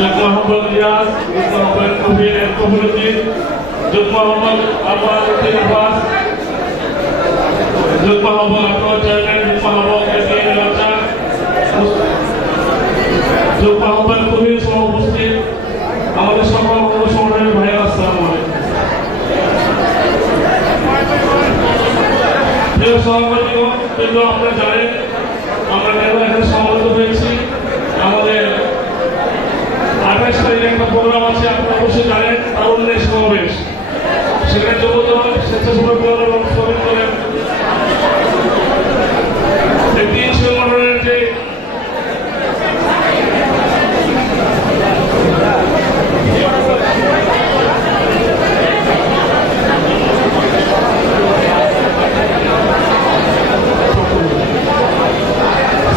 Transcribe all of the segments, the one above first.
যুগ্ম আহ্বায়ক রিয়াজ, যুগ্ম আহ্বায়ক কবিরউদ্দিন, যুগ্ম আহ্বায়ক আবুল আব্বাস, যুগ্ম আহ্বায়ক চেয়ারম্যান, যুগ্ম আহ্বায়ক যুগ্ম আহ্বায়ক কবির সহ উপস্থিত আমাদের সকল সংগঠনের ভাইয়েরা, আসসালামু আলাইকুম। প্রিয় সহকর্মীগণ, কিন্তু আপনারা জানেন আমরা কেন এখানে সমবেত হয়েছি। আমাদের 28 তারিখে একটা প্রোগ্রাম আছে, আপনারা অবশ্যই জানেন, তারুণ্যের সমাবেশ। সেখানে যুবদল, স্বেচ্ছাসেবক দল এবং শ্রমিক দলের তিন সংগঠনের যে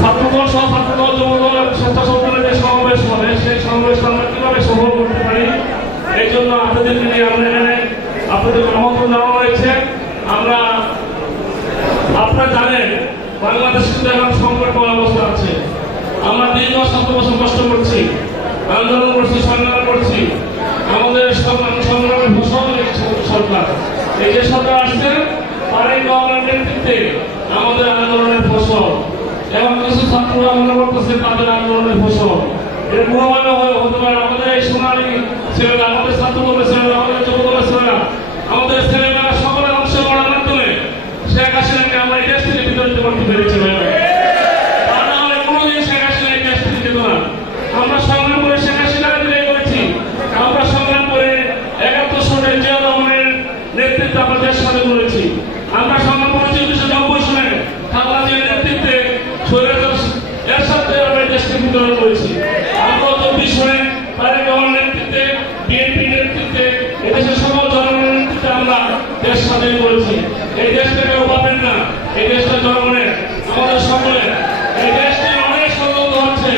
ছাত্রদল সহ ছাত্রদল, যুবদল এবং স্বেচ্ছাসেবক যে সমাবেশ হবে, সেই সমাবেশটা আমরা কিভাবে সফল করতে পারি, এই জন্য আপনাদেরকে নিয়ে আমরা এখানে আপনাদের আমন্ত্রণ জানানো হয়েছে। আপনারা জানেন বাংলাদেশ কিন্তু এখন সংকট অবস্থা আছে। আমরা দীর্ঘ 7 বছর কষ্ট করছি, আন্দোলন করছি, সংগ্রাম করছি। আমাদের সংগ্রামের ফসল সরকার, এই যে সরকার আসছে তারাই গভর্নমেন্টের নেতৃত্বে আমাদের আন্দোলনের ফসল। এবং কিছু ছাত্ররা মনে করতেছে তাদের আন্দোলনের ফসল। এটা কোনোভাবে হতে পারে আমাদের এই সোনালী ছেলেরা, আমাদের ছাত্রদলের ছেলেরা, আমাদের যুবদলের ছেলেরা, আমাদের ছেলেমেয়েরা সকলের অংশগ্রহণের মাধ্যমে শেখ হাসিনাকে আমরা এই দেশ থেকে বিতাড়িত করতে পেরেছি। তা না হলে কোনোদিন শেখ হাসিনা এই দেশ থেকে যেত না। আমরা সংগ্রাম করে শেখ হাসিনাকে বিদায় করেছি। আমরা সংগ্রাম করে 71 সনে জিয়া রহমানের নেতৃত্বে আমরা দেশ স্বাধীন করেছি। আমরা সংগ্রাম করেছি 1990 সনে খালেদা জিয়ার নেতৃত্বে বিতরণ করেছি। আমরা 24 সনে তারেক রহমানের নেতৃত্বে, বিএনপি নেতৃত্বে, এদেশের সকল জনগণের নেতৃত্বে আমরা দেশ স্বাধীন করেছি। এই দেশটা কেউ পাবেন না, এই দেশটা জনগণের, আমাদের সকলের। এই দেশটি অনেক ষড়যন্ত্র হচ্ছে,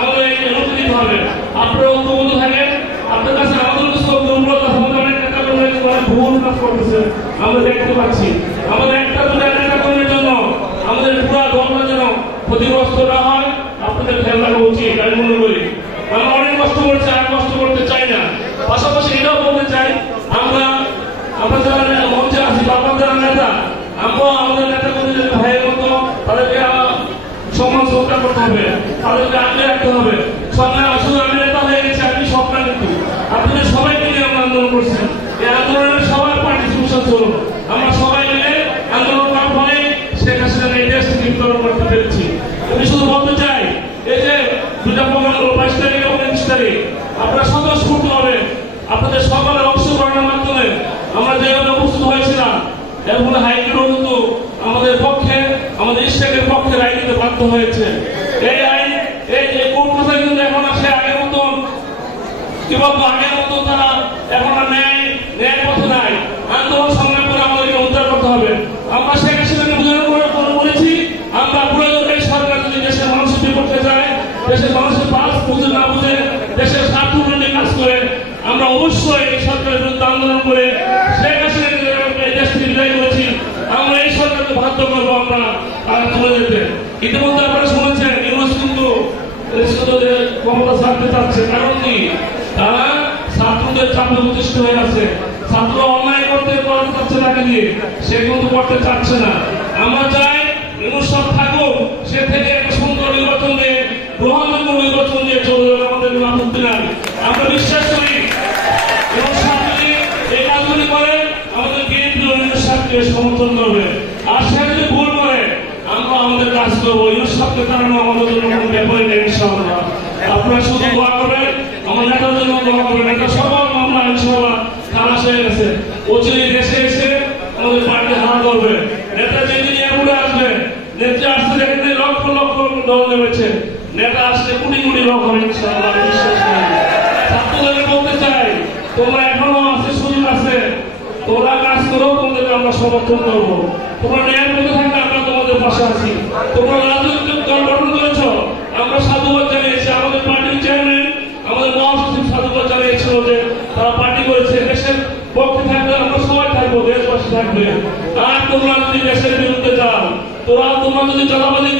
আমাদের এই রুখে দিতে হবে। আপনারা ঐক্যবদ্ধ থাকেন। আপনার কাছে আমাদের দুর্বলতা, আমাদের অনেক নেতা কর্মী ভুল কাজ করতেছে, আমরা দেখতে পাচ্ছি। আমাদের একটা দুটা নেতা কর্মীর জন্য আমাদের পুরো দলটা যেন ক্ষতিগ্রস্ত না হয়, আপনাদের খেয়াল রাখা উচিত আমি মনে করি। আমরা অনেক কষ্ট করছি, আর কষ্ট করতে চাই না। পাশাপাশি এটাও বলতে চাই, আমরা যারা মঞ্চে আছি, আপনার যারা নেতা, আমরা আমাদের নেতা কর্মীদের ভাইয়ের মতো তাদেরকে সম্মান শ্রদ্ধা করতে হবে, তাদেরকে আগলে রাখতে হবে। শুধু আমি নেতা হয়ে গেছি, আপনি সব না, কিন্তু আপনাদের সবাইকে নিয়ে আমরা আন্দোলন করছেন। এই আন্দোলনের সবাই পার্টিসিপেশন ছিল। আমরা সবাই মিলে আন্দোলন করার ফলে শেখ হাসিনা এই দেশ থেকে বিতরণ করতে পেরেছি। আমি শুধু বলতে চাই, এই যে দুটা প্রোগ্রাম হলো 22 তারিখ এবং 23 তারিখ, আপনারা স্বতঃস্ফূর্ত হবে। আপনাদের সকলের অংশগ্রহণের মাধ্যমে আমরা যেভাবে উপস্থিত হয়েছিলাম, এর ফলে হাইকোর্ট কিন্তু আমাদের পক্ষে, আমাদের ইশতেকের পক্ষে রায় দিতে বাধ্য হয়েছে। এই আইন, এই কোর্ট কথায় কিন্তু এখন আসে আগের মতন, কি বলবো, আগের মতন তারা এখন ন্যায় পথে নাই। আন্দোলন সংগ্রাম করে আমাদেরকে উদ্ধার করতে হবে। আমরা শেখ হাসিনাকে বোঝানো বলেছি, আমরা প্রয়োজন এই সরকার যদি দেশের মানুষের বিপক্ষে যায়, দেশের মানুষের পাস বুঝে না বুঝে দেশের স্বার্থ নিয়ে কাজ করে, আমরা অবশ্যই এই সরকারের বিরুদ্ধে আন্দোলন করে শেখ হাসিনাকে এই দেশ থেকে বিদায় করেছি, আমরা এই সরকারকে বাধ্য করবো আমরা তুলে যেতে। ইতিমধ্যে আপনারা শুনেছেন ইউনুস কিন্তু ক্ষমতা ছাড়তে চাচ্ছে। কারণ কি? তারা ছাত্রদের চাপে প্রতিষ্ঠিত হয়ে আছে। ছাত্র অন্যায় করতে চাচ্ছে তাকে দিয়ে, সে কিন্তু করতে চাচ্ছে না। আমরা চাই ইউনুস সব থাকুক, সে থেকে একটা সুন্দর নির্বাচন দিয়ে, গ্রহণযোগ্য নির্বাচন দিয়ে চলবে, আমাদের আপত্তি নাই। আমরা বিশ্বাস করি ইউনুস যদি এই কাজগুলি করে, আমাদের বিএনপি ইউনুস সাহেবকে সমর্থন করবে। আর সে যদি ভুল করে, আমরা আমাদের কাজ করবো। ইউনুস সাহেবকে তাড়ানো আমাদের জন্য কোনো ব্যাপারই নেই, ইনশাআল্লাহ। আপনারা শুধু দোয়া করবেন, আমার নেতার জন্য দোয়া করবেন। এটা সকল মামলা ইনশাআল্লাহ খালাস হয়ে গেছে। অচিরে দেশে এসে আমাদের পার্টি হারা করবে। নেতা যেদিন এয়ারপোর্টে আসবে, নেত্রী আসতে দেখেন লক্ষ লক্ষ দল নেমেছে, নেতা আসলে কোটি কোটি লোক হবে ইনশাআল্লাহ, বিশ্বাস করি। ছাত্রদের বলতে চাই, তোমরা এখনো আছে, সুযোগ আছে, তোমরা কাজ করো, তোমাদেরকে আমরা সমর্থন করবো। তোমরা ন্যায়ের মধ্যে থাকলে আমরা তোমাদের পাশে আছি। তোমরা রাজনৈতিক দল গঠন করেছ, আমরা সাধুবাদ জানিয়েছি। আমাদের পার্টির চেয়ারম্যান, আমাদের মহাসচিব সাধুবাদ জানিয়েছিল যে তারা পার্টি করেছে। দেশের পক্ষে থাকলে আমরা সবাই থাকবো, দেশবাসী থাকবে। আর তোমরা যদি দেশের বিরুদ্ধে যাও, তোমরা যদি চাঁদাবাজি